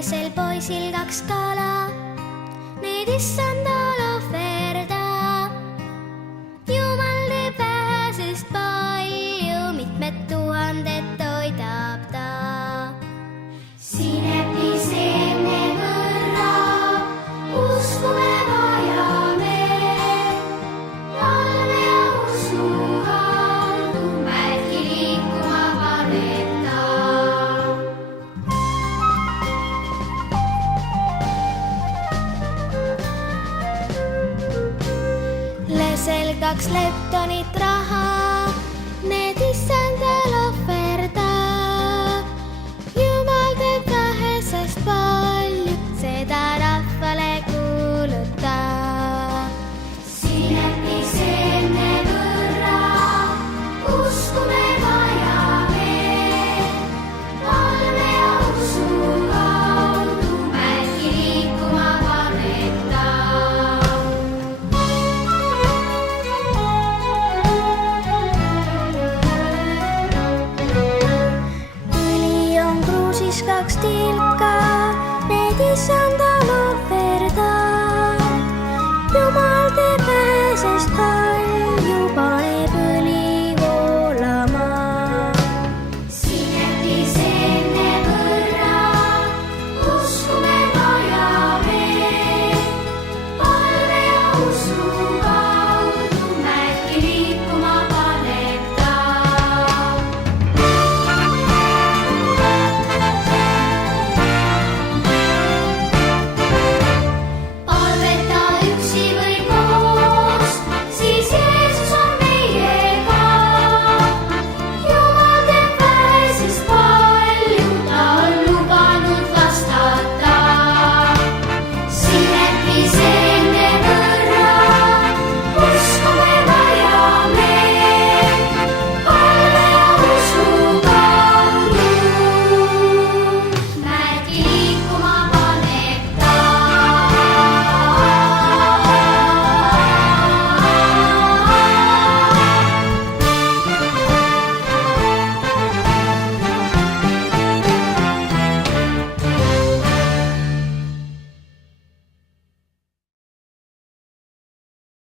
Lesel poisil 2 kala, neid issandal ohverda. Jumal teeb vähesest palju, mitmed tuhanded toidab ta. Sinepi seemne võrra, usku me vajame. Valve ja usu kaudu mäedki liikuma paneb ta. Lesel 2 leptonit raha,